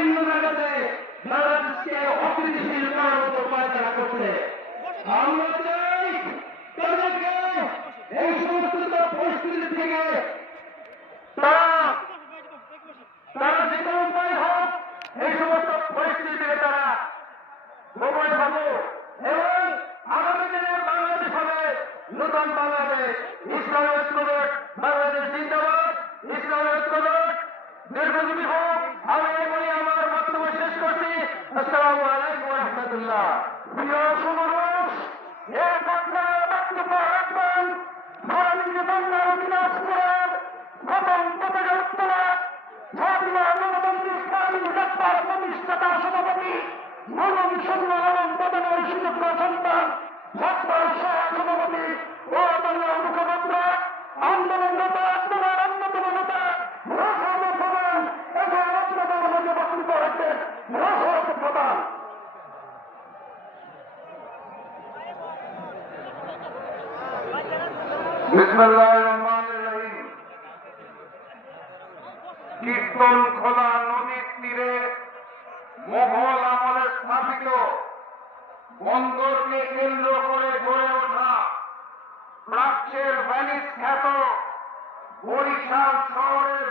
বিভিন্ন জায়গাতে বাংলাদেশকে অস্থিতিশীল করার মতো পায়তারা করছে। আমরা চাই তাদেরকে এই সমস্ত পরিস্থিতি থেকে তারা যে কোনো উপায় হোক এই সমস্ত পরিস্থিতি থেকে তারা মোকাবিলা করবে এবং আগামী দিনের বাংলাদেশ হবে নতুন বাংলাদেশ। ইসলামের ঐক্যজোট বাংলাদেশ জিন্দাবাদ, ইসলামের ঐক্যজোট দীর্ঘজীবী হোক। আমি এমনি আমার বক্তব্য শেষ করছি। আসসালামু আলাইকুম ওয়া রাহমাতুল্লাহ। প্রিয় সুমনস, এই বাংলার বক্তব্য রাখবেন ভারতীয় বাংলার দিনাজপুরের প্রথম প্রতিযোগিতা জাতীয় গণতান্ত্রিক ইসলামী যাত্রার প্রতিষ্ঠাতা সভাপতি মৌলভী সুন্দর আলম প্রধানের সুযোগ্য সন্তান যাত্রার সহ সভাপতি ও বাংলার মুখপাত্র আন্দোলনরত আপনার অন্যতম নেতা রাফাত প্রধান এবং আপনাদের মধ্যে বক্তব্য রাখবেন রাফাত প্রধান। বিসমিল্লাহির রহমানির রহিম। কীর্তন খোলা নদীর তীরে মোগল আমলে স্থাপিত বন্দরকে কেন্দ্র করে গড়ে ওঠা প্রাচ্যের ভ্যানিস খ্যাত বরিশাল শহরের